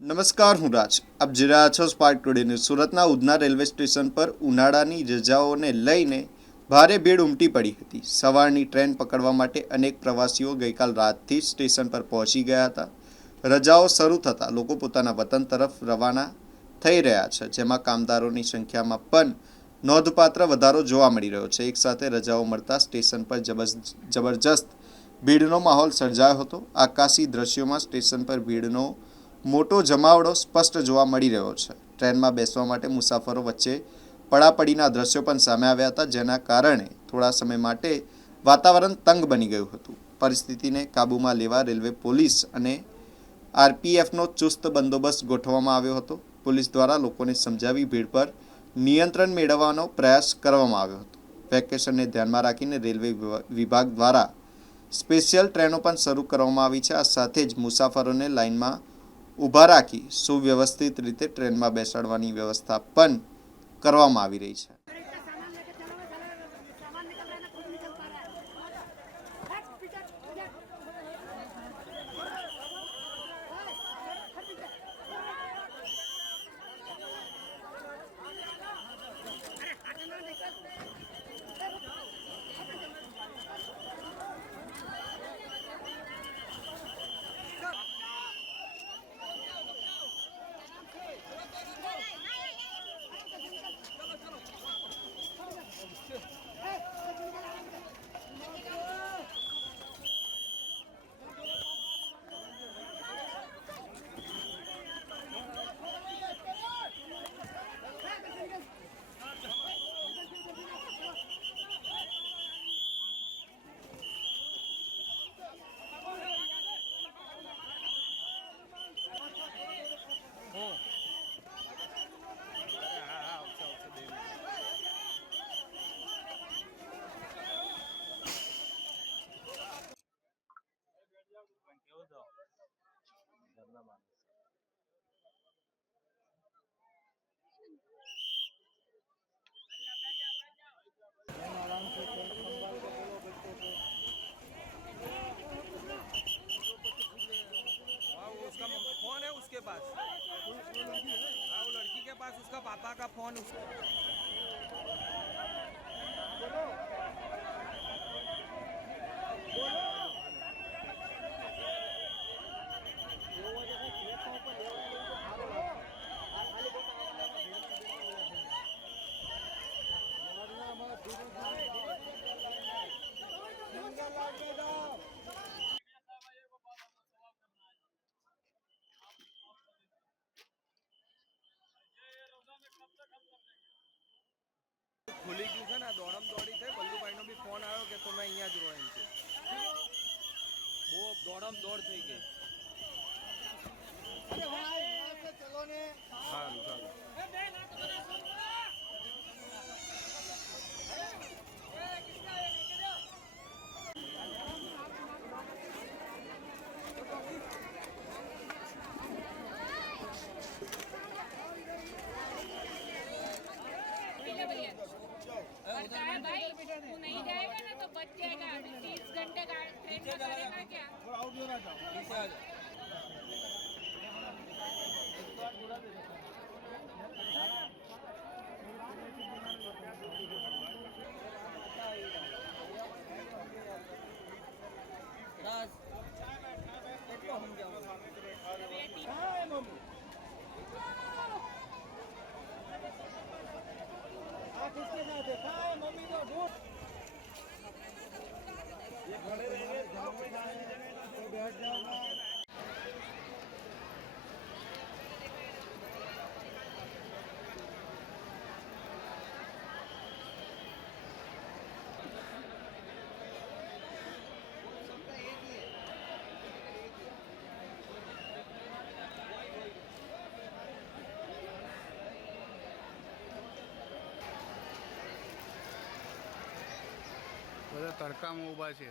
નમસ્કાર, હું રાજ. આપ જોઈ રહ્યા છો સ્પાર્ક ટુડે ન્યૂઝ. સુરતના ઉધના રેલવે સ્ટેશન પર ઉનાળાની રજાઓને લઈને ભારે ભીડ ઉમટી પડી હતી. સવારની ટ્રેન પકડવા માટે અનેક પ્રવાસીઓ ગઈકાલ રાતથી સ્ટેશન પર પહોંચી ગયા હતા. રજાઓ શરૂ થતાં લોકો પોતાના વતન તરફ રવાના થઈ રહ્યા છે, જેમાં કામદારોની સંખ્યામાં પણ નોંધપાત્ર વધારો જોવા મળી રહ્યો છે. એકસાથે રજાઓ મળતા સ્ટેશન પર જબરજસ્ત ભીડનો માહોલ સર્જાયો હતો. આકાશી દ્રશ્યોમાં સ્ટેશન પર ભીડનો મોટો જમાવડો સ્પષ્ટ જોવા મળી રહ્યો છે. ટ્રેનમાં બેસવા માટે મુસાફરો વચ્ચે પડાપડીના દ્રશ્યો પણ સામે આવ્યા હતા, જેના કારણે થોડા સમય માટે વાતાવરણ તંગ બની ગયું હતું. પરિસ્થિતિને કાબૂમાં લેવા રેલવે પોલીસ અને આરપીએફનો ચુસ્ત બંદોબસ્ત ગોઠવવામાં આવ્યો હતો. પોલીસ દ્વારા લોકોને સમજાવી ભીડ પર નિયંત્રણ મેળવવાનો પ્રયાસ કરવામાં આવ્યો હતો. વેકેશનને ધ્યાનમાં રાખીને રેલવે વિભાગ દ્વારા સ્પેશિયલ ટ્રેનો પણ શરૂ કરવામાં આવી છે. આ સાથે જ મુસાફરોને લાઇનમાં ઊભા રાખી સુવ્યવસ્થિત રીતે ટ્રેનમાં બેસાડવાની વ્યવસ્થા પણ કરવામાં આવી રહી છે. उसका फोन है उसके पास, हाँ वो लड़की के पास उसका पापा का फोन खुली गई है ना, दौड़म दौड़ी थे. बल्लूभाई નો भी फोन આવ્યો કે તમે અહીંયા જ રહો એમ છે. બહુ દોડમ દોડ થઈ ગઈ. અરે ભાઈ यहाँ से चलो ने. હારું ચાલો. भाई तू नहीं जाएगा ना तो बच जाएगा. 30 घंटे का ट्रेन में करेगा क्या? किसके साथ है? कहाँ है मम्मी को ढूंढ. ये खड़े रहेंगे, जाओ कोई बैठ जाओ. બધા તડકામાં ઊભા છે.